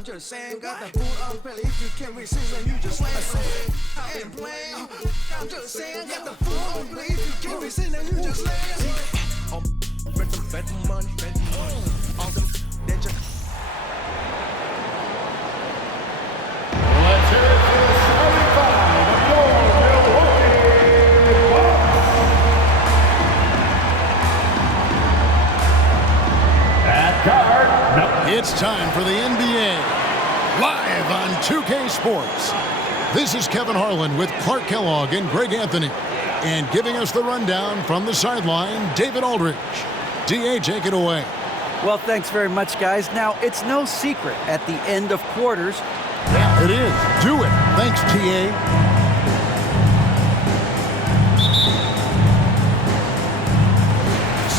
I'm just saying, got the fool unfairly. If you can't receive then you just slam. I ain't playing. I'm just saying, got the fool unfairly. If you can't receive then you just slam. Bet the money, all them that you. Let's hear it for the starting five of your Milwaukee Bucks. At guard, It's time for the NBA, live on 2K Sports. This is Kevin Harlan with Clark Kellogg and Greg Anthony. And giving us the rundown from the sideline, David Aldridge. DA, take it away. Well, thanks very much, guys. Now, it's no secret at the end of quarters. Yeah, it is. Do it. Thanks, TA.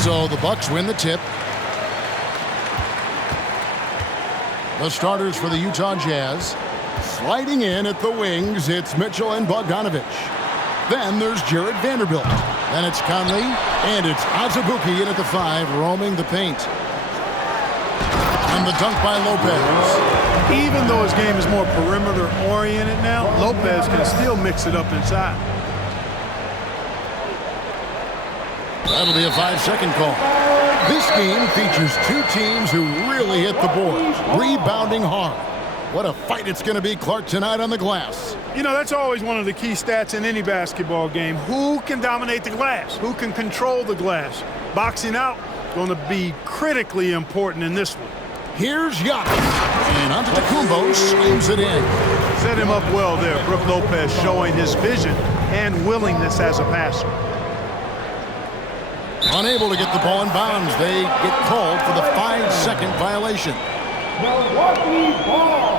So the Bucks win the tip. The starters for the Utah Jazz. Sliding in at the wings, it's Mitchell and Bogdanovich. Then there's Jared Vanderbilt. Then it's Conley, and it's Azubuike in at the 5, roaming the paint. And the dunk by Lopez. Even though his game is more perimeter-oriented now, Lopez can still mix it up inside. That'll be a 5-second call. This game features two teams who really hit the boards, rebounding hard. What a fight it's going to be, Clark, tonight on the glass. You know, that's always one of the key stats in any basketball game. Who can dominate the glass? Who can control the glass? Boxing out going to be critically important in this one. Here's Giannis. And Antetokounmpo slams it in. Set him up well there. Brook Lopez showing his vision and willingness as a passer. Unable to get the ball in bounds. They get called for the 5-second violation. Milwaukee ball.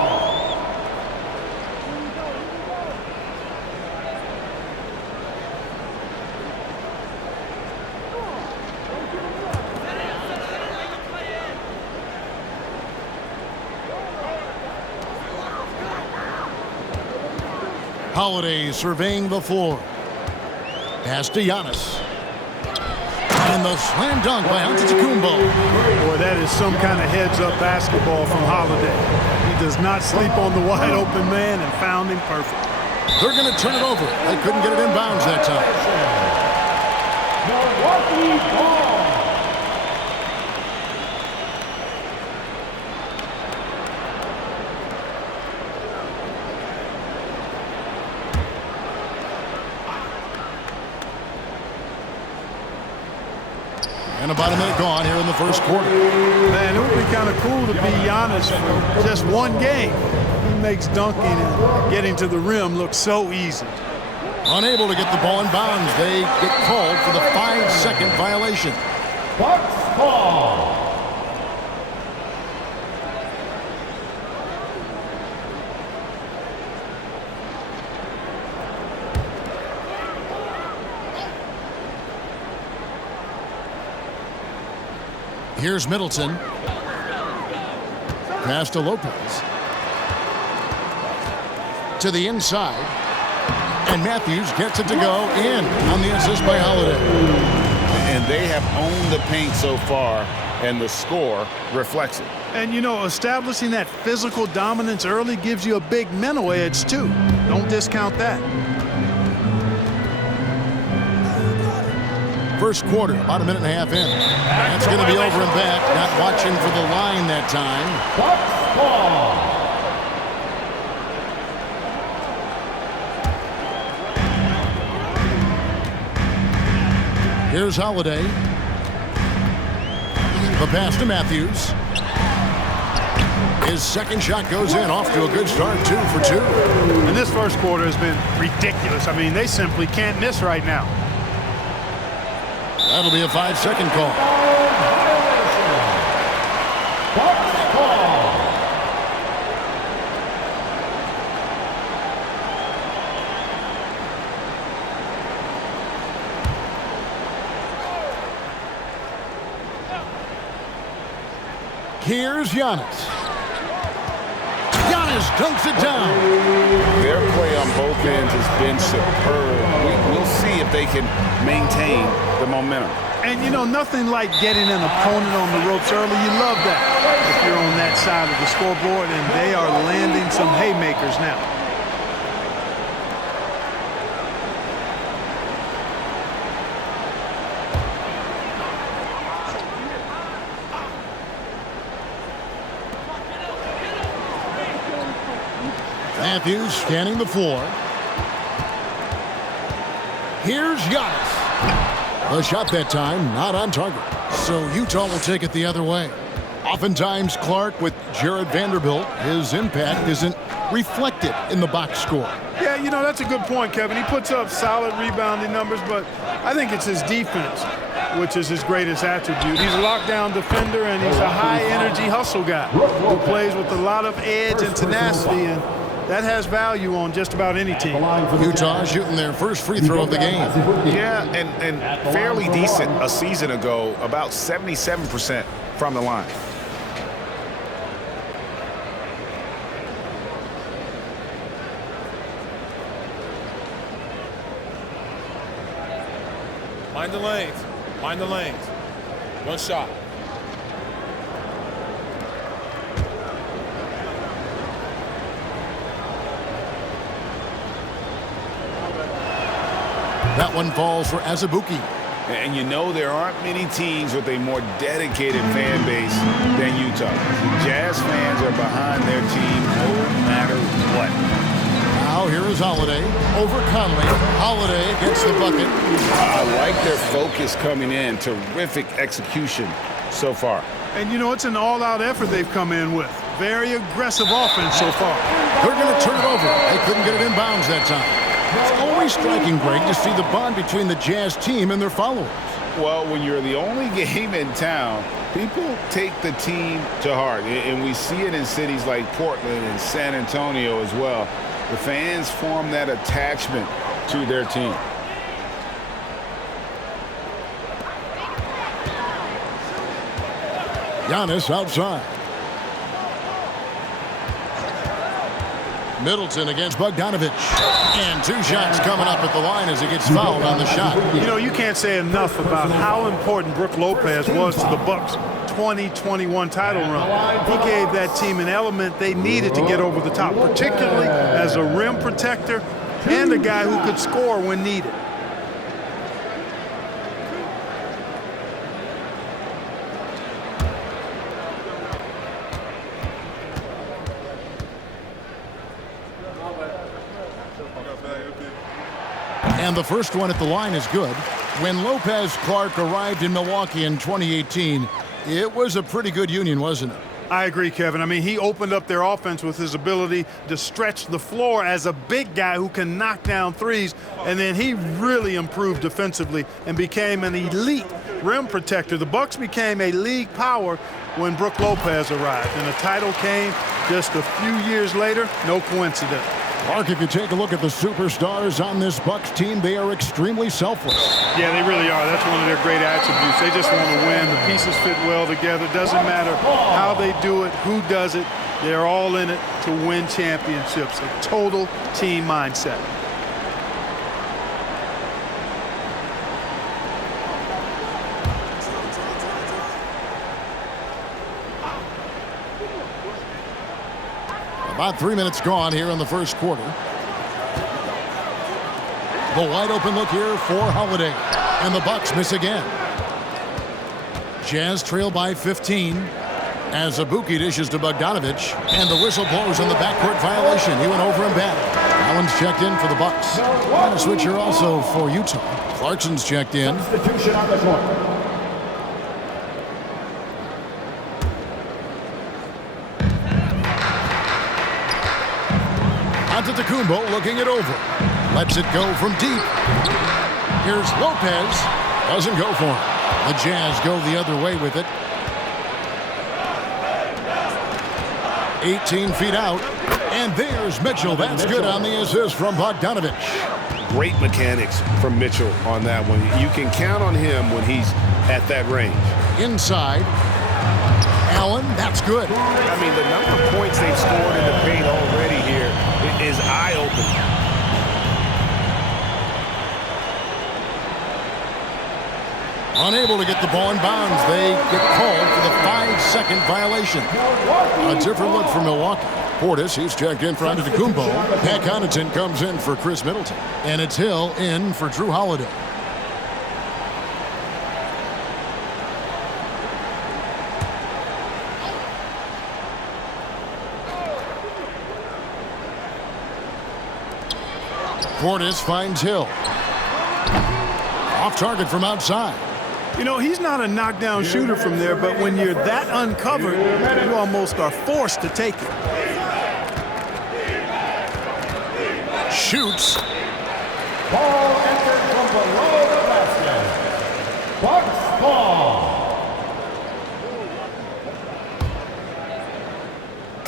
Holiday surveying the floor. Pass to Giannis. And the slam dunk by Antetokounmpo. Boy, that is some kind of heads-up basketball from Holiday. He does not sleep on the wide-open man and found him perfect. They're going to turn it over. They couldn't get it in bounds that time. Milwaukee ball. And about a minute gone here in the first quarter. Man, it would be kind of cool to be Giannis for just one game. He makes dunking and getting to the rim look so easy. Unable to get the ball in bounds. They get called for the 5-second violation. Bucks ball. Here's Middleton. Pass to Lopez. To the inside. And Matthews gets it to go in on the assist by Holiday. And they have owned the paint so far, and the score reflects it. And, you know, establishing that physical dominance early gives you a big mental edge, too. Don't discount that. First quarter, about a minute and a half in. That's going to be over and back. Not watching for the line that time. Bucks ball. Here's Holiday. The pass to Matthews. His second shot goes in, off to a good start, 2 for 2. And this first quarter has been ridiculous. I mean, they simply can't miss right now. That'll be a 5-second call. Bucks ball. Here's Giannis. Giannis dunks it down. Their play on both ends has been superb. We'll see if they can maintain the momentum. And, you know, nothing like getting an opponent on the ropes early. You love that if you're on that side of the scoreboard, and they are landing some haymakers now. Matthews scanning the floor. Here's Giannis. The shot that time not on target. So Utah will take it the other way. Oftentimes, Clark, with Jared Vanderbilt, his impact isn't reflected in the box score. Yeah, you know, that's a good point, Kevin. He puts up solid rebounding numbers, but I think it's his defense, which is his greatest attribute. He's a lockdown defender, and he's a high-energy hustle guy who plays with a lot of edge and tenacity, and that has value on just about any team. Utah shooting their first free throw of the game. Yeah, and fairly decent a season ago, about 77% from the line. Mind the lanes. Mind the lanes. One shot. That one falls for Azubuike. And you know there aren't many teams with a more dedicated fan base than Utah. The Jazz fans are behind their team no matter what. Now here is Holiday over Conley. Holiday gets the bucket. I like their focus coming in. Terrific execution so far. And, you know, it's an all-out effort they've come in with. Very aggressive offense so far. They're going to turn it over. They couldn't get it in bounds that time. It's always striking, Greg, to see the bond between the Jazz team and their followers. Well, when you're the only game in town, people take the team to heart. And we see it in cities like Portland and San Antonio as well. The fans form that attachment to their team. Giannis outside. Middleton against Bogdanovic. And two shots coming up at the line as he gets fouled on the shot. You know, you can't say enough about how important Brook Lopez was to the Bucks' 2021 title run. He gave that team an element they needed to get over the top, particularly as a rim protector and a guy who could score when needed. And the first one at the line is good. When Lopez Clark arrived in Milwaukee in 2018, it was a pretty good union, wasn't it? I agree, Kevin. I mean, he opened up their offense with his ability to stretch the floor as a big guy who can knock down threes, and then he really improved defensively and became an elite rim protector. The Bucks became a league power when Brook Lopez arrived, and the title came just a few years later. No coincidence. Mark, if you take a look at the superstars on this Bucks team, they are extremely selfless. Yeah, they really are. That's one of their great attributes. They just want to win. The pieces fit well together. Doesn't matter how they do it, who does it. They're all in it to win championships. A total team mindset. About 3 minutes gone here in the first quarter. The wide open look here for Holiday. And the Bucks miss again. Jazz trail by 15. As Azubuike dishes to Bogdanovic. And the whistle blows on the backcourt violation. He went over and back. Allen's checked in for the Bucks. And a switch here also for Utah. Clarkson's checked in. Substitution on the court. Antetokounmpo looking it over. Lets it go from deep. Here's Lopez. Doesn't go for it. The Jazz go the other way with it. 18 feet out. And there's Mitchell. That's good on the assist from Bogdanovic. Great mechanics from Mitchell on that one. You can count on him when he's at that range. Inside. Allen, that's good. I mean, the number of points they've scored in the paint already here is eye-opening. Unable to get the ball in bounds. They get called for the 5-second violation. A different look for Milwaukee. Portis, he's checked in for Antetokounmpo. Pat Connaughton comes in for Chris Middleton. And it's Hill in for Drew Holiday. Portis finds Hill. Off target from outside. You know, he's not a knockdown shooter from there, but when you're that uncovered, you almost are forced to take it. Shoots. Ball entered from below the basket. Bucks ball.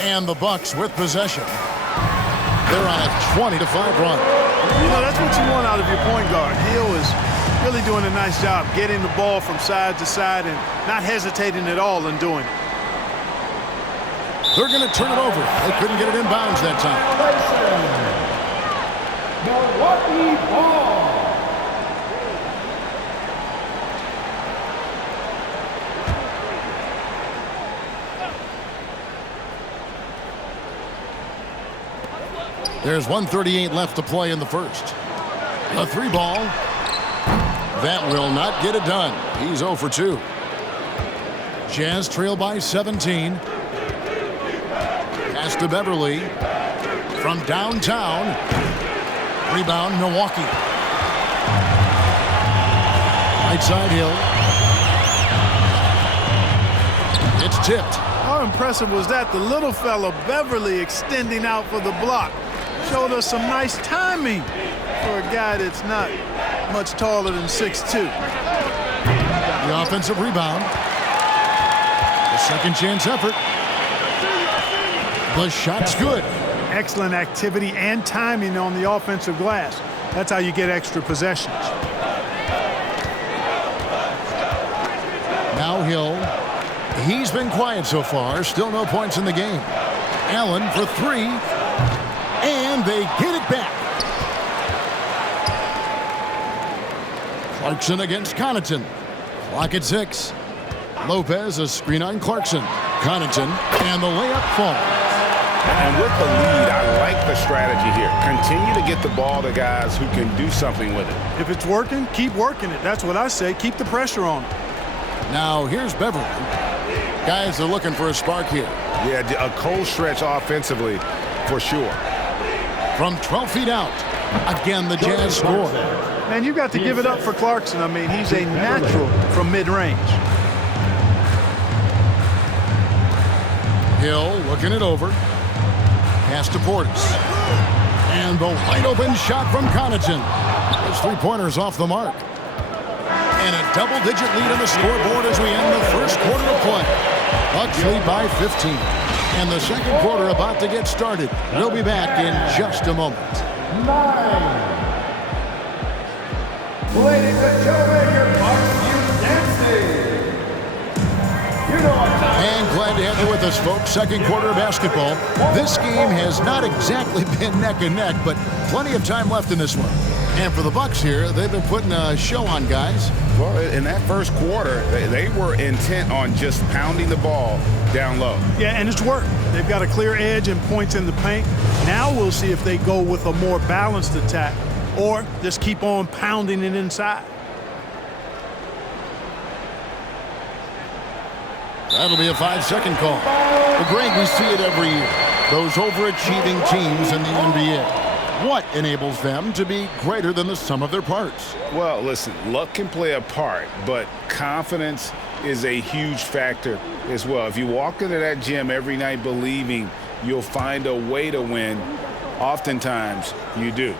And the Bucks with possession. They're on a 20-5 run. You know, that's what you want out of your point guard. Hill is really doing a nice job getting the ball from side to side and not hesitating at all in doing it. They're going to turn it over. They couldn't get it in bounds that time. Milwaukee ball. There's 1:38 left to play in the first. A 3-ball. That will not get it done. He's 0 for 2. Jazz trail by 17. Pass to Beverly. From downtown. Rebound, Milwaukee. Right side Hill. It's tipped. How impressive was that? The little fella, Beverly, extending out for the block. Showed us some nice timing for a guy that's not much taller than 6'2". The offensive rebound. The second chance effort. The shot's good. Excellent activity and timing on the offensive glass. That's how you get extra possessions. Now Hill. He's been quiet so far. Still no points in the game. Allen for 3. And they get it back. Clarkson against Connaughton. Clock at 6. Lopez, a screen on Clarkson. Connaughton, and the layup falls. And with the lead, I like the strategy here. Continue to get the ball to guys who can do something with it. If it's working, keep working it. That's what I say. Keep the pressure on it. Now here's Beverly. Guys are looking for a spark here. Yeah, a cold stretch offensively for sure. From 12 feet out. Again, the Jazz score. Man, you've got to give it up for Clarkson. I mean, he's a natural from mid-range. Hill looking it over. Pass to Portis. And the wide open shot from Connaughton. Those 3-pointers off the mark. And a double-digit lead on the scoreboard as we end the first quarter of play. Bucks lead by 15. And the second quarter about to get started. We'll be back in just a moment. 9. Ladies and gentlemen, your Bucks dancing. You know what time. And glad to have you with us, folks. Second quarter of basketball. This game has not exactly been neck and neck, but plenty of time left in this one. And for the Bucks here, they've been putting a show on, guys. Well, in that first quarter, they were intent on just pounding the ball down low. Yeah, and it's worked. They've got a clear edge and points in the paint. Now we'll see if they go with a more balanced attack or just keep on pounding it inside. That'll be a 5-second call. Well, Greg, we see it every year. Those overachieving teams in the NBA. What enables them to be greater than the sum of their parts? Well, listen, luck can play a part, but confidence is a huge factor as well. If you walk into that gym every night believing you'll find a way to win, oftentimes you do.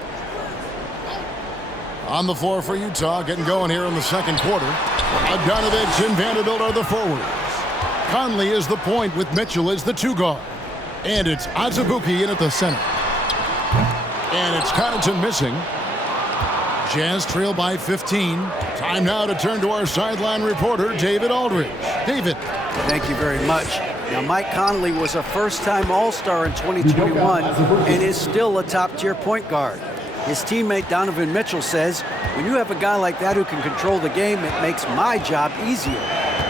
On the floor for Utah, getting going here in the second quarter. Bogdanovich and Vanderbilt are the forwards. Conley is the point with Mitchell as the 2-guard. And it's Azubuike in at the center. And it's Connaughton missing. Jazz trail by 15. Time now to turn to our sideline reporter, David Aldridge. David. Thank you very much. Now, Mike Conley was a first-time All-Star in 2021 and is still a top-tier point guard. His teammate Donovan Mitchell says, when you have a guy like that who can control the game, it makes my job easier.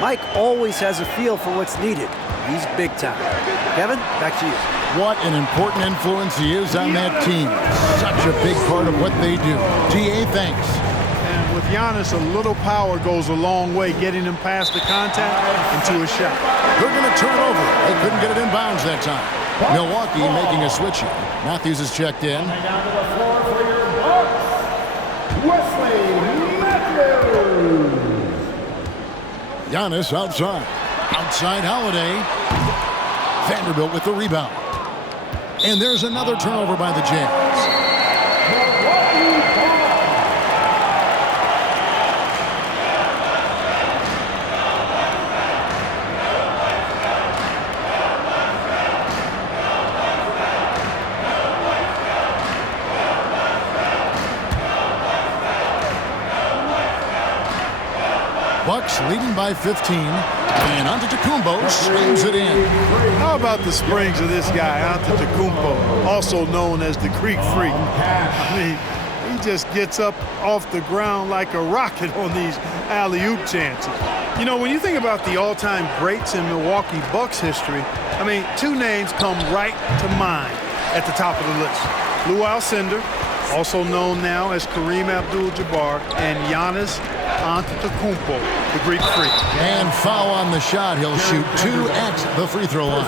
Mike always has a feel for what's needed. He's big time. Kevin, back to you. What an important influence he is on that team. Such a big part of what they do. T.A., thanks. And with Giannis, a little power goes a long way, getting him past the contact into a shot. They're going to turn it over. They couldn't get it in bounds that time. Milwaukee making a switch here. Matthews is checked in. Coming down to the floor for your Bucks, Wesley Matthews. Giannis outside. Outside Holiday. Vanderbilt with the rebound. And there's another turnover by the Jazz. Bucks leading by 15, and Antetokounmpo slams it in. How about the springs of this guy, Antetokounmpo, also known as the Greek Freak? I mean, he just gets up off the ground like a rocket on these alley-oop chances. You know, when you think about the all-time greats in Milwaukee Bucks history, I mean, two names come right to mind at the top of the list. Lou Alcindor, also known now as Kareem Abdul-Jabbar, and Giannis Antetokounmpo, the Greek Freak. And foul on the shot. He'll shoot 2 at the free throw line.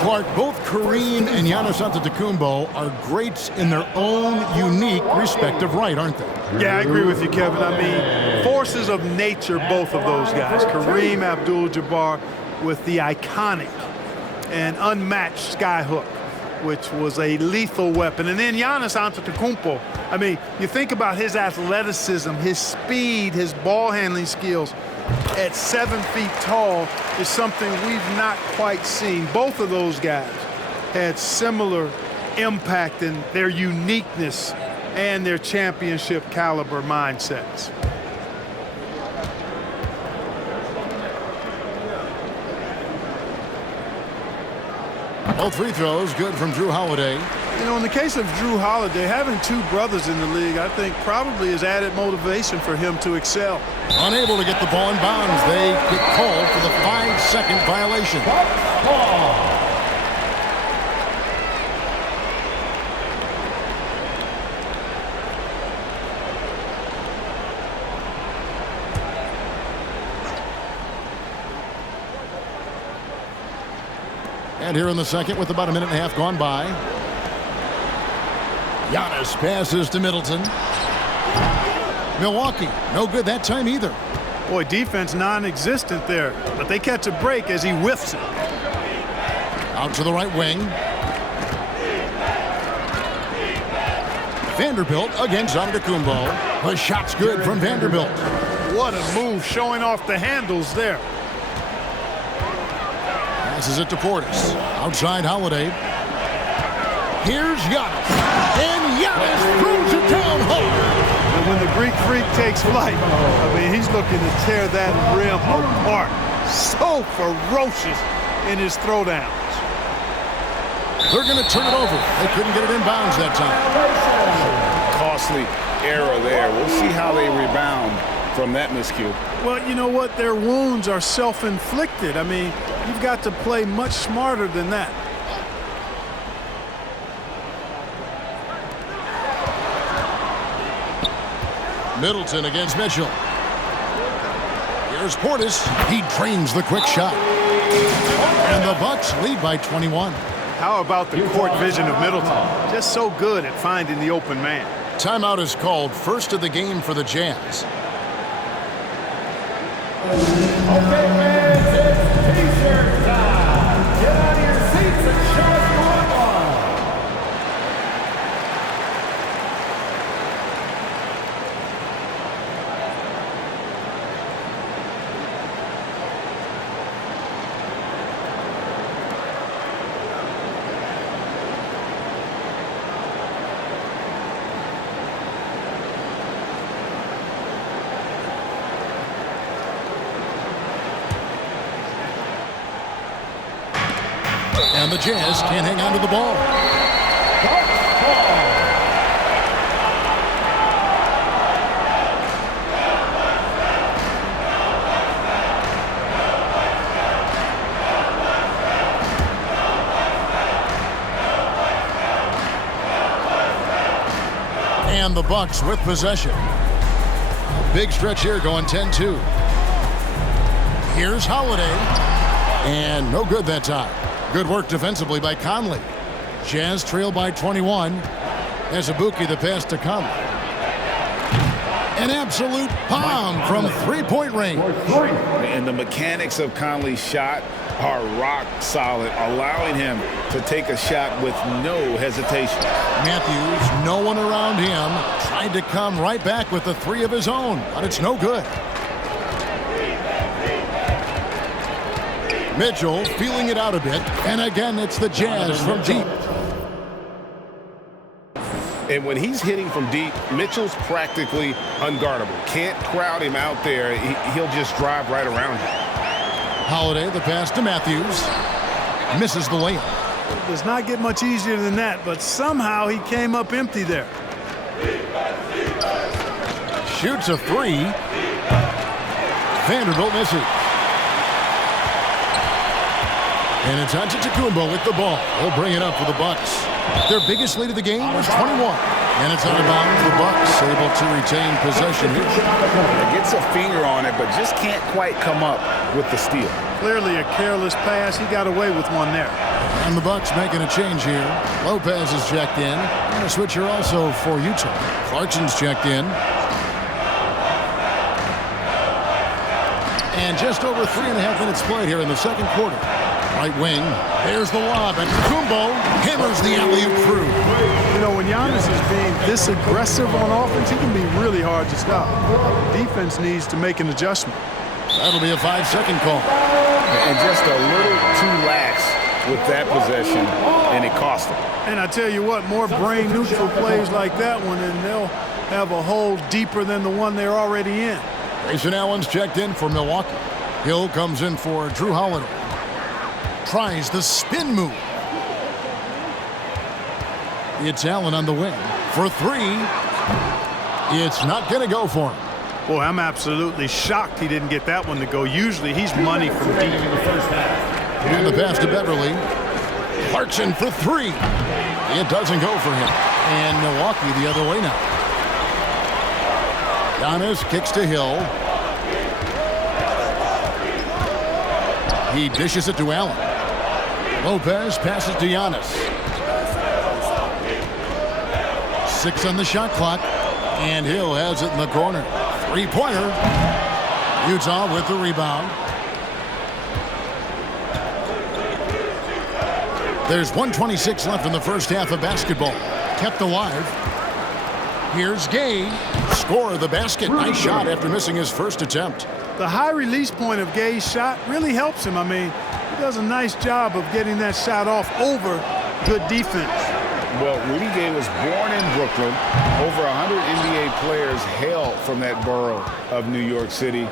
Clark, both Kareem and Giannis Antetokounmpo are greats in their own unique respective right, aren't they? Yeah, I agree with you, Kevin. I mean, forces of nature, both of those guys. Kareem Abdul-Jabbar with the iconic and unmatched skyhook, which was a lethal weapon. And then Giannis Antetokounmpo. I mean, you think about his athleticism, his speed, his ball handling skills at 7 feet tall is something we've not quite seen. Both of those guys had similar impact in their uniqueness and their championship caliber mindsets. Both free throws good from Drew Holiday. You know, in the case of Drew Holiday, having two brothers in the league, I think probably is added motivation for him to excel. Unable to get the ball in bounds. They get called for the 5-second violation. And here in the second with about a minute and a half gone by. Giannis passes to Middleton. Milwaukee, no good that time either. Boy, defense non-existent there, but they catch a break as he whiffs it. Out to the right wing. Vanderbilt against Antetokounmpo. The shot's good from Vanderbilt. What a move, showing off the handles there. Passes it to Portis. Outside Holiday. Here's Giannis. And Giannis throws it down hard. And when the Greek Freak takes flight, I mean, he's looking to tear that rim apart. So ferocious in his throwdowns. They're going to turn it over. They couldn't get it in bounds that time. Costly error there. We'll see how they rebound from that miscue. Well, you know what? Their wounds are self-inflicted. I mean, you've got to play much smarter than that. Middleton against Mitchell. Here's Portis. He drains the quick shot. And the Bucks lead by 21. How about the court vision of Middleton? Just so good at finding the open man. Timeout is called. First of the game for the Jazz. Okay, fans, it's T-shirt time. Get out of your seats and show us your one. And the Jazz can't hang on to the ball. And the Bucks with possession. A big stretch here going 10-2. Here's Holiday. And no good that time. Good work defensively by Conley. Jazz trail by 21. As Azubuike the pass to Conley. An absolute bomb from three-point range. And the mechanics of Conley's shot are rock solid, allowing him to take a shot with no hesitation. Matthews, no one around him, tried to come right back with the three of his own, but it's no good. Mitchell feeling it out a bit, and again it's the Jazz from deep. And when he's hitting from deep, Mitchell's practically unguardable. Can't crowd him out there. He'll just drive right around him. Holiday, the pass to Matthews. Misses the layup. Does not get much easier than that, but somehow he came up empty there. Shoots a three. Vanderbilt misses. And it's Antetokounmpo with the ball. He'll bring it up for the Bucks. Their biggest lead of the game was 21. And it's out of bounds. The Bucks able to retain possession here. Gets a finger on it, but just can't quite come up with the steal. Clearly a careless pass. He got away with one there. And the Bucks making a change here. Lopez is checked in. And a switcher also for Utah. Clarkson's checked in. And just over 3.5 minutes played here in the second quarter. Right wing, there's the lob, and Kumbo hammers the alley-oop through. You know, when Giannis is being this aggressive on offense, he can be really hard to stop. Defense needs to make an adjustment. That'll be a 5-second call. And just a little too lax with that possession, and it cost him. And I tell you what, more brain-neutral plays like that one, and they'll have a hole deeper than the one they're already in. Grayson Allen's checked in for Milwaukee. Hill comes in for Drew Holiday. Tries the spin move. It's Allen on the wing for three. It's not going to go for him. Boy, I'm absolutely shocked he didn't get that one to go. Usually he's money from deep. And the pass to Beverly. Clarkson for three. It doesn't go for him. And Milwaukee the other way now. Giannis kicks to Hill. He dishes it to Allen. Lopez passes to Giannis. 6 on the shot clock. And Hill has it in the corner. Three-pointer. Utah with the rebound. There's 1:26 left in the first half of basketball. Kept alive. Here's Gay. Score the basket. Nice shot after missing his first attempt. The high release point of Gay's shot really helps him. I mean, he does a nice job of getting that shot off over good defense. Well, Rudy Gay was born in Brooklyn. Over 100 NBA players hail from that borough of New York City,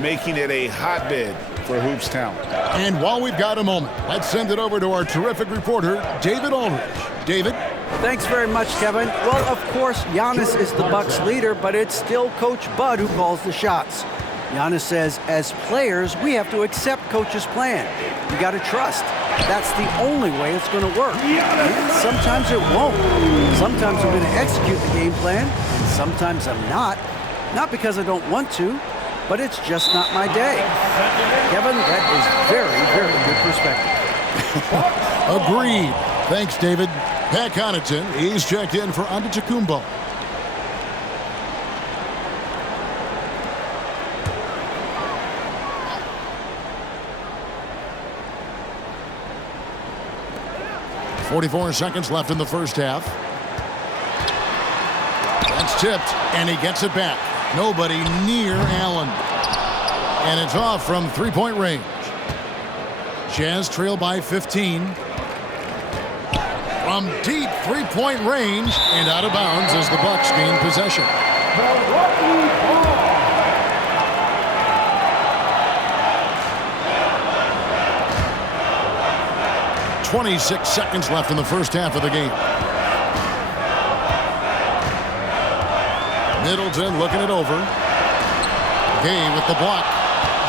making it a hotbed for hoops talent. And while we've got a moment, let's send it over to our terrific reporter, David Aldridge. David? Thanks very much, Kevin. Well, of course, Giannis is the Bucks leader, but it's still Coach Bud who calls the shots. Giannis says, as players, we have to accept Coach's plan. You got to trust. That's the only way it's going to work. And sometimes it won't. Sometimes I'm going to execute the game plan, and sometimes I'm not. Not because I don't want to, but it's just not my day. Kevin, that is very, very good perspective. Agreed. Thanks, David. Pat Connaughton, he's checked in for Antetokounmpo. .44 seconds left in the first half. That's tipped, and he gets it back. Nobody near Allen. And it's off from three-point range. Jazz trail by 15. From deep three-point range and out of bounds as the Bucks gain possession. 26 seconds left in the first half of the game. Middleton looking it over. Gay with the block.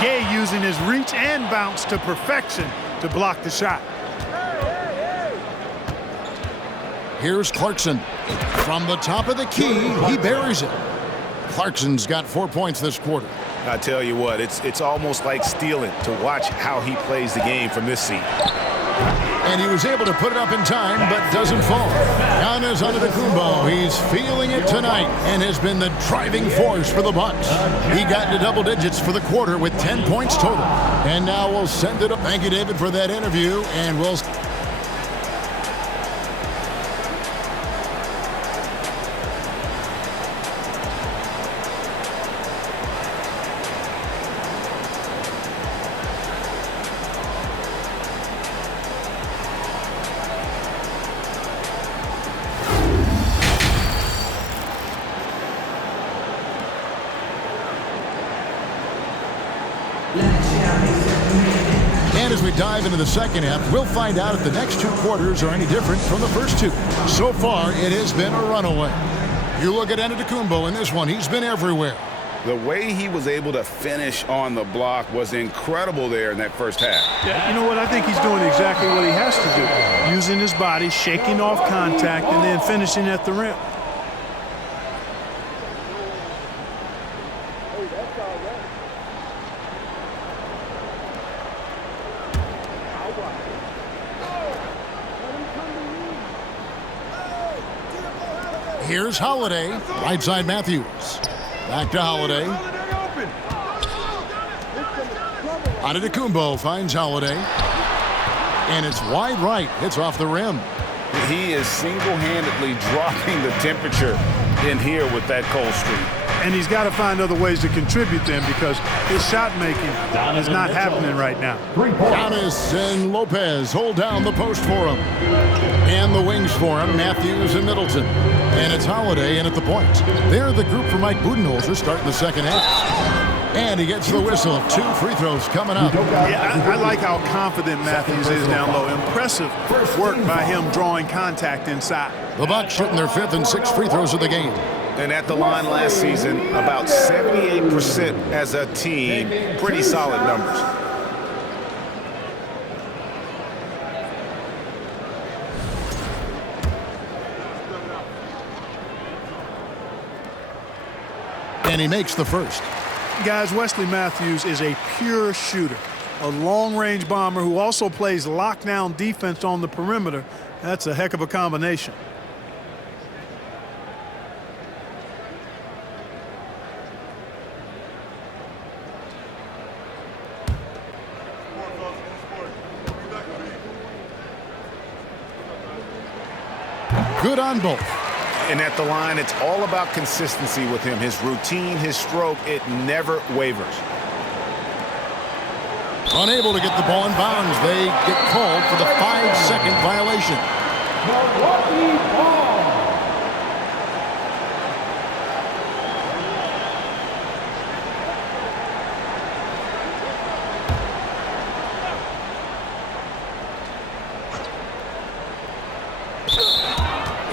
Gay using his reach and bounce to perfection to block the shot. Here's Clarkson. From the top of the key, he buries it. Clarkson's got 4 points this quarter. I tell you what, it's almost like stealing to watch how he plays the game from this seat. And he was able to put it up in time, but doesn't fall. Giannis Antetokounmpo, he's feeling it tonight and has been the driving force for the Bucks. He got into double digits for the quarter with 10 points total. And now we'll send it up. Thank you, David, for that interview, and we'll... And as we dive into the second half, we'll find out if the next 2 quarters are any different from the first 2. So far, it has been a runaway. You look at Antetokounmpo in this one, he's been everywhere. The way he was able to finish on the block was incredible there in that first half. Yeah, you know what? I think he's doing exactly what he has to do. Using his body, shaking off contact, and then finishing at the rim. Here's Holiday, right side Matthews. Back to Holiday. Antetokounmpo finds Holiday. And it's wide right. It's off the rim. He is single-handedly dropping the temperature in here with that cold streak. And he's got to find other ways to contribute then because his shot making is not happening right now. Giannis and Lopez hold down the post for him. And the wings for him, Matthews and Middleton. And it's Holiday in at the point. They're the group for Mike Budenholzer starting the second half. And he gets the whistle. 2 free throws coming up. Yeah, I like how confident Matthews is down low. Impressive work by him drawing contact inside. The Bucks shooting their 5th and 6th free throws of the game. And at the line last season, about 78% as a team. Pretty solid numbers. And he makes the first. Guys, Wesley Matthews is a pure shooter. A long-range bomber who also plays lockdown defense on the perimeter. That's a heck of a combination. Good on both. And at the line, it's all about consistency with him. His routine, his stroke, it never wavers. Unable to get the ball in bounds. They get called for the 5-second violation. Milwaukee ball.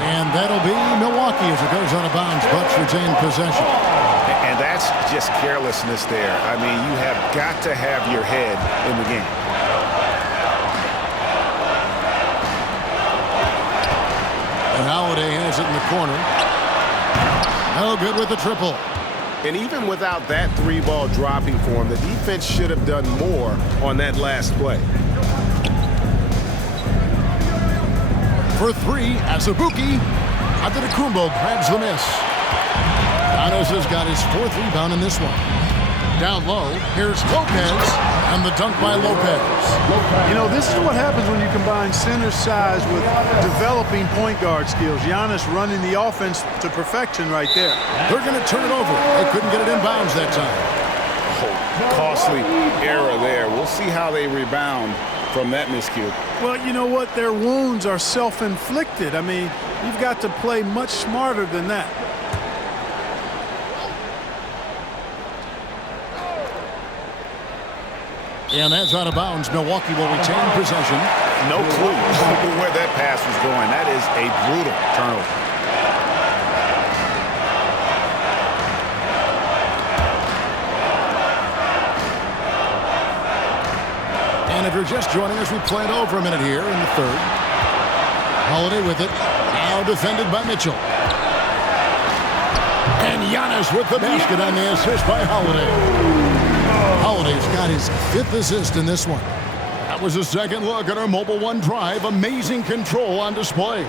And that'll be Milwaukee as it goes out of bounds. Bucks retain possession. And that's just carelessness there. I mean, you have got to have your head in the game. And Holiday has it in the corner. No good with the triple. And even without that 3-ball dropping for him, the defense should have done more on that last play. For 3, Azubuike. Antetokounmpo grabs the miss. Giannis has got his 4th rebound in this one. Down low, here's Lopez, and the dunk by Lopez. You know, this is what happens when you combine center size with developing point guard skills. Giannis running the offense to perfection right there. They're going to turn it over. They couldn't get it in bounds that time. Oh, costly error there. We'll see how they rebound from that miscue. Well, you know what? Their wounds are self-inflicted. I mean, you've got to play much smarter than that. And that's out of bounds. Milwaukee will retain possession. No clue where that pass was going. That is a brutal turnover. And if you're just joining us, we played over a minute here in the 3rd. Holiday with it. Now Well defended by Mitchell. And Giannis with the basket on the assist by Holiday. Holiday's got his 5th assist in this one. That was a second look at our Mobile One drive. Amazing control on display.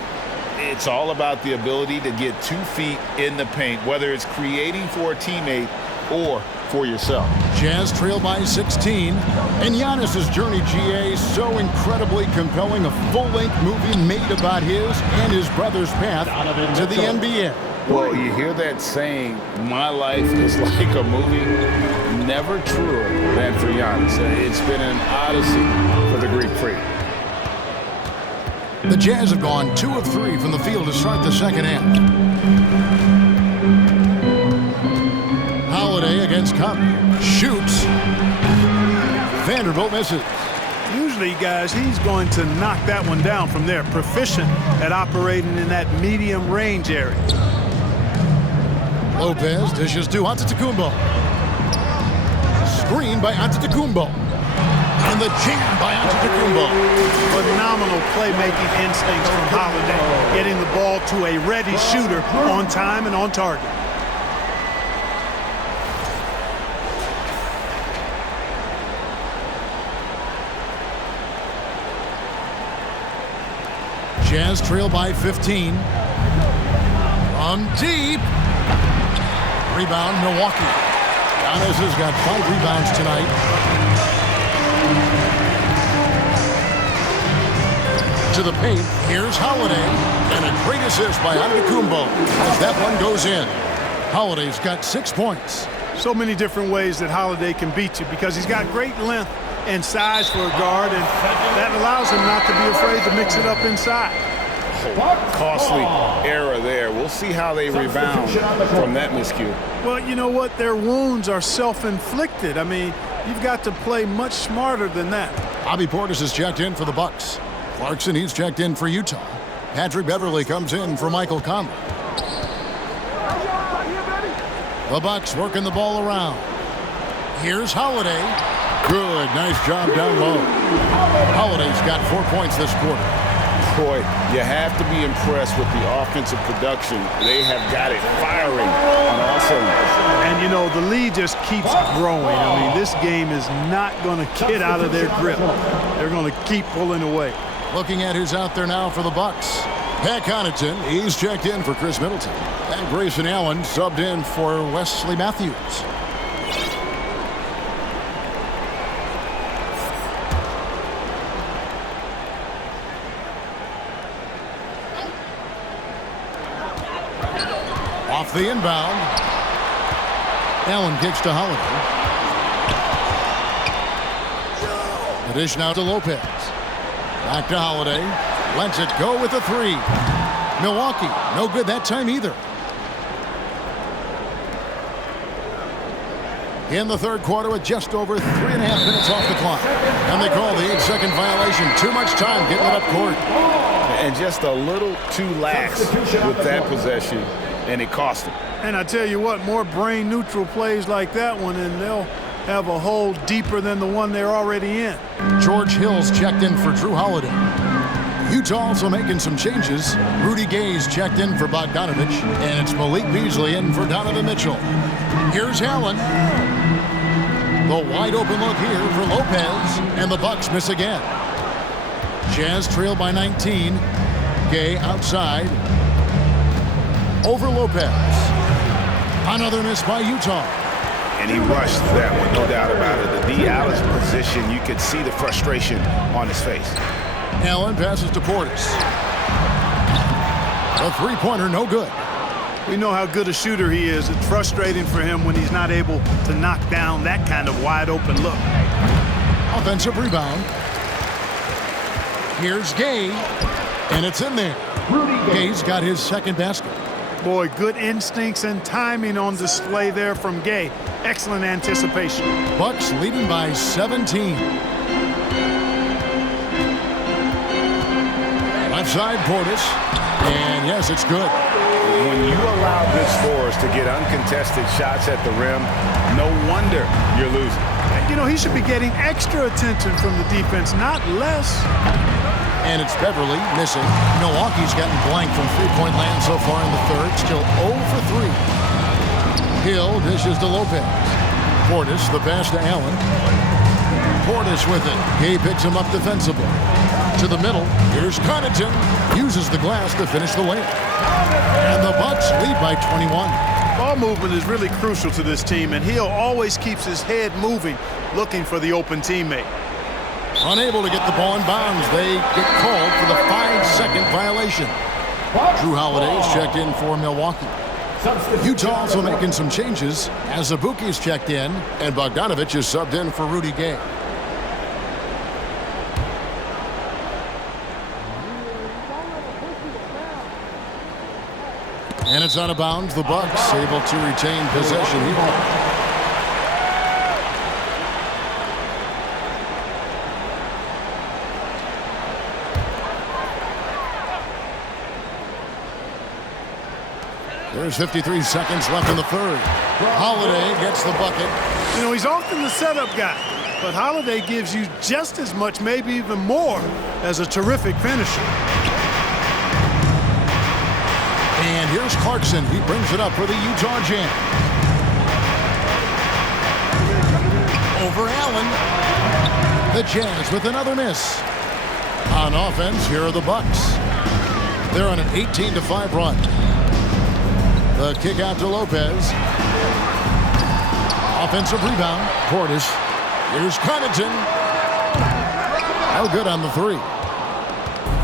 It's all about the ability to get 2 feet in the paint, whether it's creating for a teammate or for yourself. Jazz trail by 16. And Giannis's journey, GA, so incredibly compelling. A full-length movie made about his and his brother's path to the NBA. Well, you hear that saying, my life is like a movie. Never truer than for Giannis. It's been an odyssey for the Greek freak. The Jazz have gone 2 of 3 from the field to start the second half. Holiday against Conley. Shoots. Vanderbilt misses. Usually, guys, he's going to knock that one down from there. Proficient at operating in that medium range area. Lopez dishes to Antetokounmpo. Screen by Antetokounmpo. And the jam by Antetokounmpo. Phenomenal playmaking instincts from Holiday, getting the ball to a ready shooter on time and on target. Jazz trail by 15. From deep. Rebound, Milwaukee. Giannis has got 5 rebounds tonight. To the paint, here's Holiday. And a great assist by Antetokounmpo as that one goes in. Holiday's got 6 points. So many different ways that Holiday can beat you because he's got great length and size for a guard, and that allows him not to be afraid to mix it up inside. Costly error there. We'll see how they rebound from that miscue. Well, you know what? Their wounds are self-inflicted. I mean, you've got to play much smarter than that. Bobby Portis is checked in for the Bucks. Clarkson, he's checked in for Utah. Patrick Beverley comes in for Michael Conley. The Bucks working the ball around. Here's Holiday. Good, nice job down low. Holiday's got 4 points this quarter. Boy, you have to be impressed with the offensive production. They have got it firing on all cylinders. And, you know, the lead just keeps growing. I mean, this game is not going to get out of their grip. They're going to keep pulling away. Looking at who's out there now for the Bucks. Pat Connaughton, he's checked in for Chris Middleton. And Grayson Allen subbed in for Wesley Matthews. Off the inbound. Allen kicks to Holiday. The dish now to Lopez. Back to Holiday. Lets it go with a 3. Milwaukee, no good that time either. In the third quarter with just over 3.5 minutes off the clock. And they call the 8-second violation. Too much time getting it up court. And just a little too lax with that possession, and it cost him. And I tell you what, more brain-neutral plays like that one, and they'll have a hole deeper than the one they're already in. George Hill's checked in for Drew Holiday. Utah also making some changes. Rudy Gay's checked in for Bogdanovich, and it's Malik Beasley in for Donovan Mitchell. Here's Allen. The wide open look here for Lopez, and the Bucks miss again. Jazz trail by 19. Gay outside. Over Lopez. Another miss by Utah. And he rushed that one, no doubt about it. The D out of position, you could see the frustration on his face. Allen passes to Portis. A three-pointer, no good. We know how good a shooter he is. It's frustrating for him when he's not able to knock down that kind of wide-open look. Offensive rebound. Here's Gay, and it's in there. Gay's got his second basket. Boy, good instincts and timing on display there from Gay. Excellent anticipation. Bucks leading by 17. Left side, Portis. And yes, it's good. When you allow good scorers to get uncontested shots at the rim, no wonder you're losing. You know, he should be getting extra attention from the defense, not less. And it's Beverly missing. Milwaukee's gotten blank from three-point land so far in the third. Still 0 for 3. Hill dishes to Lopez. Portis, the pass to Allen. Portis with it. Gay picks him up defensively. To the middle. Here's Connaughton. Uses the glass to finish the layup. And the Bucks lead by 21. Ball movement is really crucial to this team, and Hill always keeps his head moving, looking for the open teammate. Unable to get the ball in bounds. They get called for the 5-second violation. Drew Holiday is checked in for Milwaukee. Utah also making some changes. Azubuike is checked in, and Bogdanovic is subbed in for Rudy Gay. And it's out of bounds. The Bucks able to retain possession here. There's 53 seconds left in the third. Holiday gets the bucket. You know, he's often the setup guy, but Holiday gives you just as much, maybe even more, as a terrific finisher. And here's Clarkson. He brings it up for the Utah Jazz. Over Allen. The Jazz with another miss. On offense, here are the Bucks. They're on an 18-5 run. The kick out to Lopez. Offensive rebound. Portis. Here's Connaughton. No good on the three.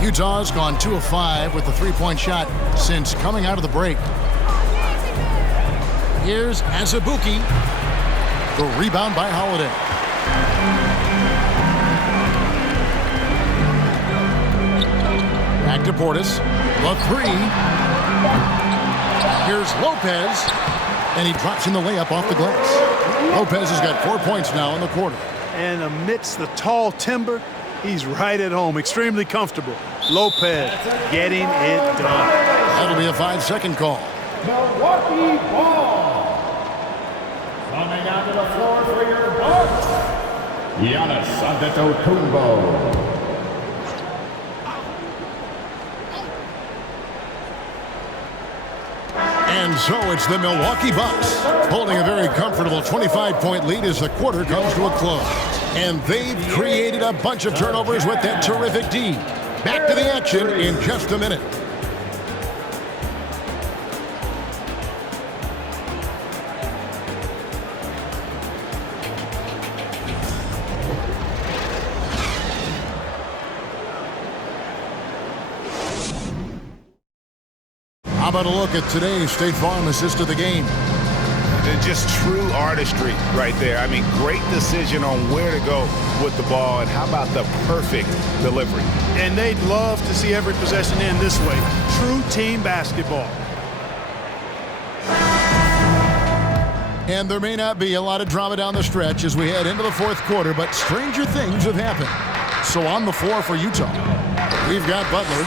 Utah's gone 2 of 5 with the three-point shot since coming out of the break. Here's Azubuike. The rebound by Holiday. Back to Portis. The three. Here's Lopez, and he drops in the layup off the glass. Lopez has got 4 points now in the quarter. And amidst the tall timber, he's right at home, extremely comfortable. Lopez getting it done. That'll be a 5-second call. Milwaukee ball. Coming onto the floor for your Bucks, Giannis Antetokounmpo. And so it's the Milwaukee Bucks holding a very comfortable 25-point lead as the quarter comes to a close. And they've created a bunch of turnovers with that terrific D. Back to the action in just a minute. How about a look at today's State Farm assist of the game? And just true artistry right there. I mean, great decision on where to go with the ball, and how about the perfect delivery? And they'd love to see every possession end this way. True team basketball. And there may not be a lot of drama down the stretch as we head into the fourth quarter, but stranger things have happened. So on the floor for Utah, we've got Butler,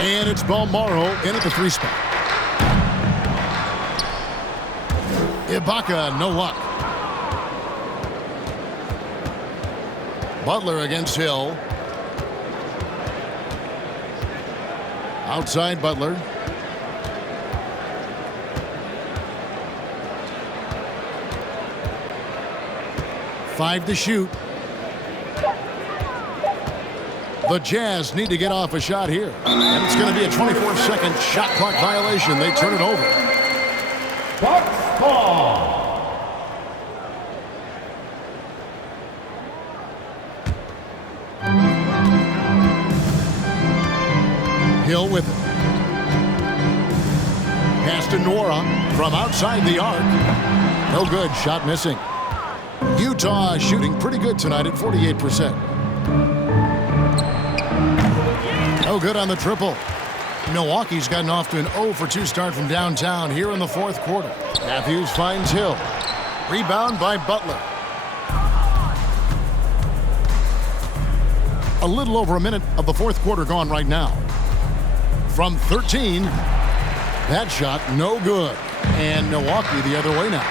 and it's Bolmaro in at the 3 spot. Ibaka, no luck. Butler against Hill. Outside Butler. Five to shoot. The Jazz need to get off a shot here. And it's going to be a 24-second shot clock violation. They turn it over. Bucks ball. Hill with it. Pass to Nora from outside the arc. No good. Shot missing. Utah shooting pretty good tonight at 48%. No good on the triple. Milwaukee's gotten off to an 0 for 2 start from downtown here in the fourth quarter. Matthews finds Hill. Rebound by Butler. A little over a minute of the fourth quarter gone right now. From 13, that shot no good. And Milwaukee the other way now.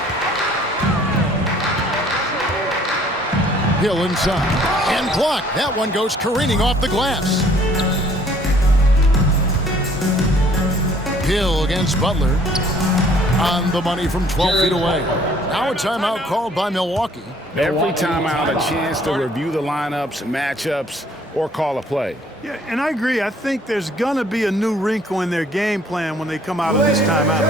Hill inside. And blocked. That one goes careening off the glass. Hill against Butler. On the money from 12 feet away. Now a timeout called by Milwaukee. Every timeout, a chance to review the lineups, matchups, or call a play. Yeah, and I agree. I think there's going to be a new wrinkle in their game plan when they come out of this timeout.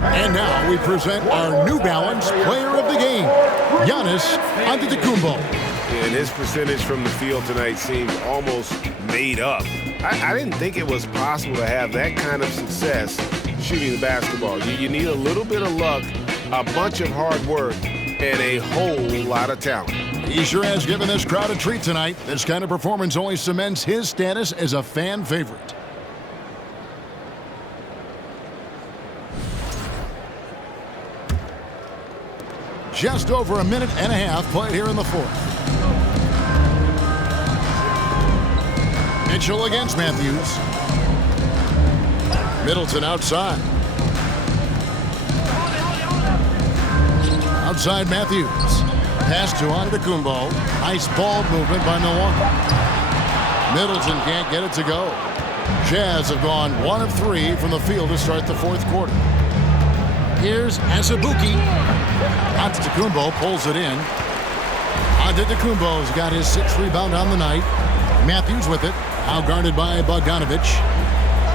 And now we present our New Balance player of the game, Giannis Antetokounmpo. And his percentage from the field tonight seems almost made up. I didn't think it was possible to have that kind of success shooting the basketball. You need a little bit of luck, a bunch of hard work, and a whole lot of talent. He sure has given this crowd a treat tonight. This kind of performance only cements his status as a fan favorite. Just over a minute and a half played here in the fourth. Mitchell against Matthews. Middleton outside. Outside Matthews. Pass to Antetokounmpo. Nice ball movement by Milwaukee. Middleton can't get it to go. Jazz have gone 1 of 3 from the field to start the fourth quarter. Here's Azubuike. Antetokounmpo pulls it in. Antetokounmpo's got his 6th rebound on the night. Matthews with it. Now guarded by Bogdanovic.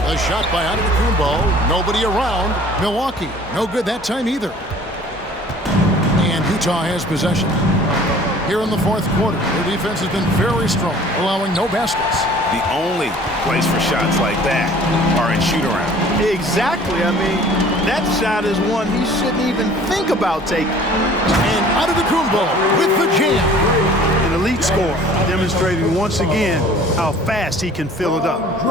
The shot by Antetokounmpo. Nobody around. Milwaukee. No good that time either. And Utah has possession. Here in the fourth quarter, their defense has been very strong, allowing no baskets. The only place for shots like that are in shoot-around. Exactly. I mean, that shot is one he shouldn't even think about taking. And Antetokounmpo with the jam. An elite scorer, demonstrating once again how fast he can fill it up.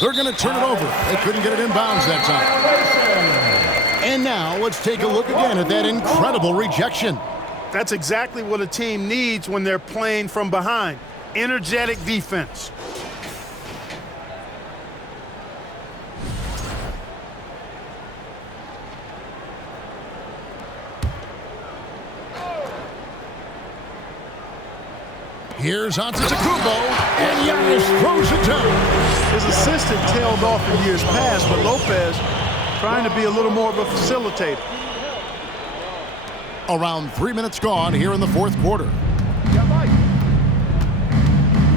They're going to turn it over. They couldn't get it in bounds that time. And now let's take a look again at that incredible rejection. That's exactly what a team needs when they're playing from behind. Energetic defense. Here's Antetokounmpo, and Giannis throws it down. His assistant tailed off in years past, but Lopez trying to be a little more of a facilitator. Around 3 minutes gone here in the fourth quarter.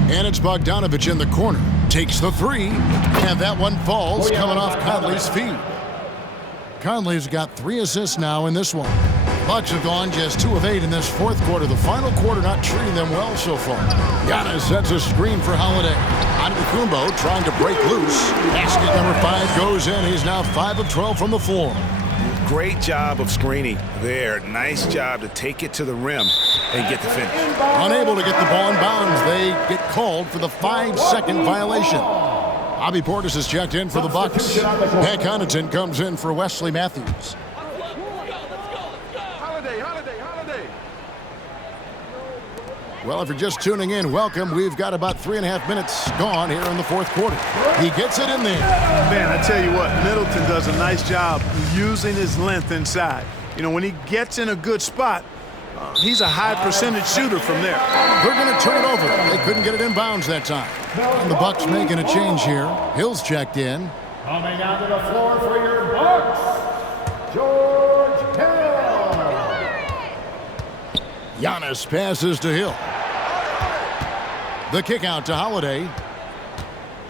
And it's Bogdanovic in the corner. Takes the three, and that one falls coming off Conley's feet. Conley's got 3 assists now in this one. Bucks have gone just 2 of 8 in this fourth quarter. The final quarter not treating them well so far. Giannis sets a screen for Holiday. Antetokounmpo trying to break loose. Basket number 5 goes in. He's now 5 of 12 from the floor. Great job of screening there. Nice job to take it to the rim and get the finish. Unable to get the ball in bounds. They get called for the 5-second violation. Bobby Portis has checked in for the Bucks. Pat Connaughton comes in for Wesley Matthews. Well, if you're just tuning in, welcome. We've got about 3.5 minutes gone here in the fourth quarter. He gets it in there. Man, I tell you what, Middleton does a nice job using his length inside. You know, when he gets in a good spot, he's a high percentage shooter from there. They're going to turn it over. They couldn't get it in bounds that time. And the Bucks making a change here. Hill's checked in. Coming onto the floor for your Bucks, George Hill. Giannis passes to Hill. The kick out to Holiday.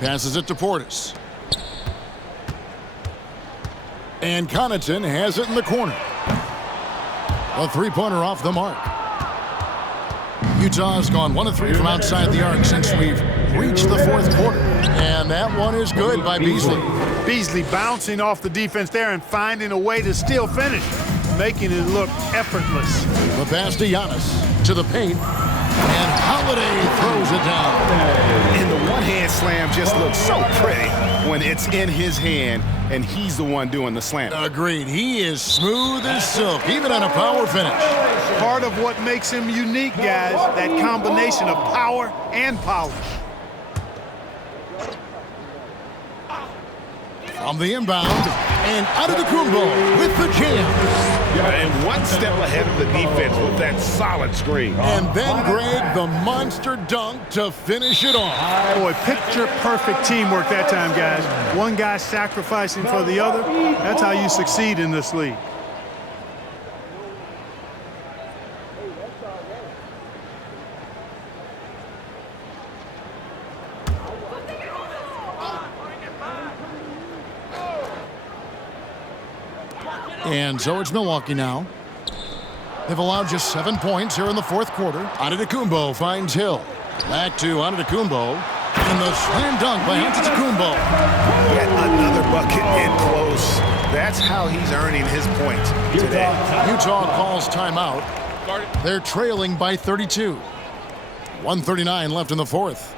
Passes it to Portis. And Connaughton has it in the corner. A three-pointer off the mark. Utah's gone 1 of 3 from outside the arc since we've reached the fourth quarter. And that one is good by Beasley. Beasley bouncing off the defense there and finding a way to still finish, making it look effortless. The pass to Giannis, to the paint, and Holiday throws it down. And the one-hand slam just looks so pretty when it's in his hand and he's the one doing the slam. Agreed. He is smooth as silk, even on a power finish. Part of what makes him unique, guys, that combination of power and polish. From the inbound, and Antetokounmpo with the jam. And one step ahead of the defense with that solid screen. And then Greg, the monster dunk to finish it off. Boy, picture-perfect teamwork that time, guys. One guy sacrificing for the other. That's how you succeed in this league. And so it's Milwaukee now. They've allowed just 7 points here in the fourth quarter. Antetokounmpo finds Hill. Back to Antetokounmpo. And the slam dunk by Antetokounmpo. Yet another bucket in close. That's how he's earning his points today. Utah calls timeout. They're trailing by 32. 1:39 left in the fourth.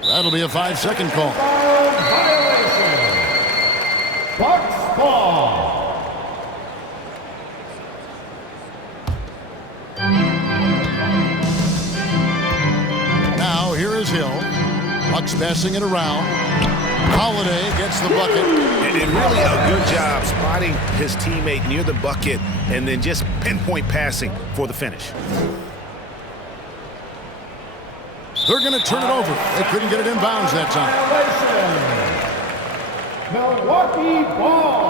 That'll be a 5-second call. Bucks ball. Now here is Hill. Bucks passing it around. Holiday gets the bucket. And really a good job spotting his teammate near the bucket and then just pinpoint passing for the finish. They're going to turn it over. They couldn't get it in bounds that time. Milwaukee ball.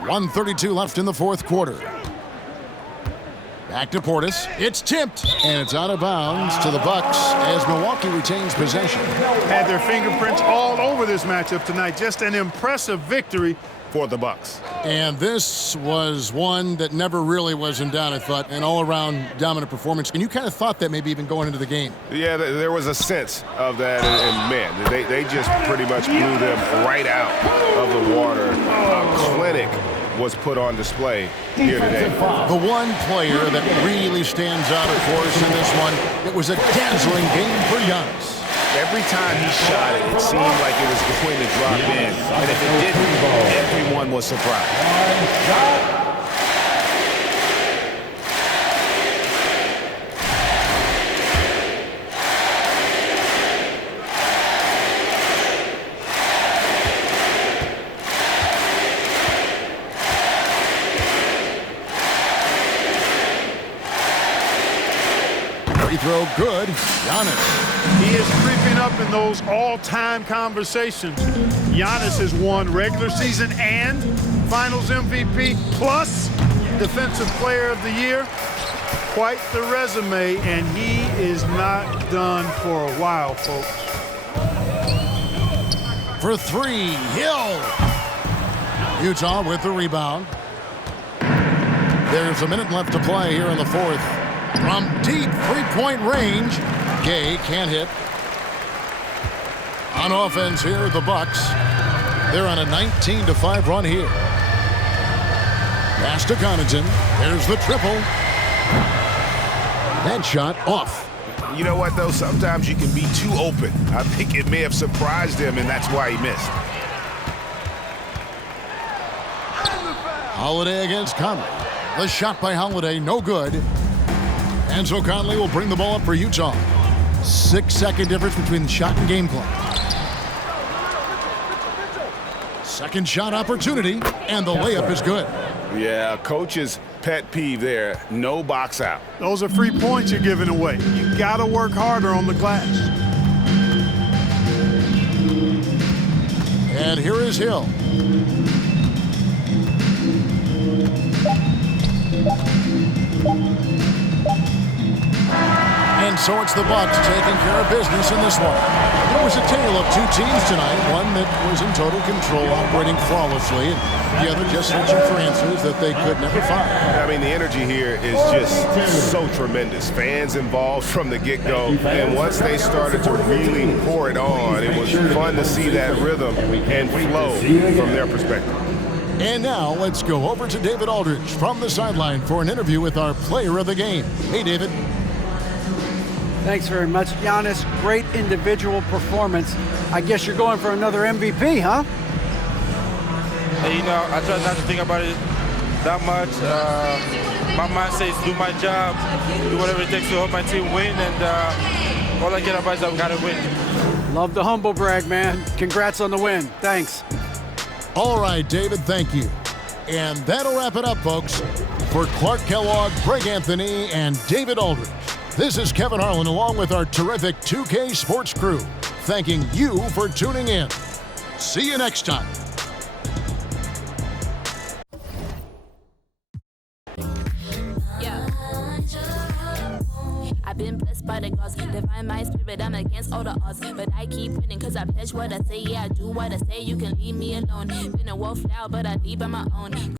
.132 left in the fourth quarter. Back to Portis. It's tipped, and it's out of bounds to the Bucks as Milwaukee retains possession. Had their fingerprints all over this matchup tonight. Just an impressive victory for the Bucks. And this was one that never really was in doubt, I thought, an all-around dominant performance. And you kind of thought that maybe even going into the game. Yeah, there was a sense of that, and man, they just pretty much blew them right out of the water. A clinic was put on display here today. The one player that really stands out, of course, in this one, it was a dazzling game for Giannis. Every time he shot it, it seemed like it was going to drop in. And if it didn't, everyone was surprised. Free throw good. Giannis. He is creeping up in those all-time conversations. Giannis has won regular season and Finals MVP plus Defensive Player of the Year. Quite the resume, and he is not done for a while, folks. For three, Hill. Utah with the rebound. There's a minute left to play here in the fourth. From deep three-point range, Gay can't hit. On offense here, the Bucks. They're on a 19-5 run here. Pass to Connaughton. There's the triple. That shot off. You know what, though? Sometimes you can be too open. I think it may have surprised him, and that's why he missed. Holiday against Conley. The shot by Holiday, no good. And so Conley will bring the ball up for Utah. 6-second difference between the shot and game clock. Second shot opportunity, and the layup is good. Yeah, coach's pet peeve there. No box out. Those are free points you're giving away. You got to work harder on the glass. And here is Hill. so it's the Bucks taking care of business in this one. It was a tale of two teams tonight, one that was in total control, operating flawlessly, and the other just searching for answers that they could never find. I mean, the energy here is just so tremendous. Fans involved from the get-go, and once they started to really pour it on, it was fun to see that rhythm and flow from their perspective. And now let's go over to David Aldridge from the sideline for an interview with our player of the game. Hey, David. Thanks very much, Giannis. Great individual performance. I guess you're going for another MVP, huh? Hey, you know, I try not to think about it that much. My mindset is do my job, do whatever it takes to help my team win, and all I care about is I've got to win. Love the humble brag, man. Congrats on the win. Thanks. All right, David, thank you. And that'll wrap it up, folks. For Clark Kellogg, Greg Anthony, and David Aldridge, this is Kevin Harlan along with our terrific 2K Sports crew, thanking you for tuning in. See you next time. I've been blessed by the gods, divine my spirit, I'm against all the odds. But I keep winning cause I pledge what I say, yeah, I do what I say, you can leave me alone. Been a wolf now, but I leave on my own.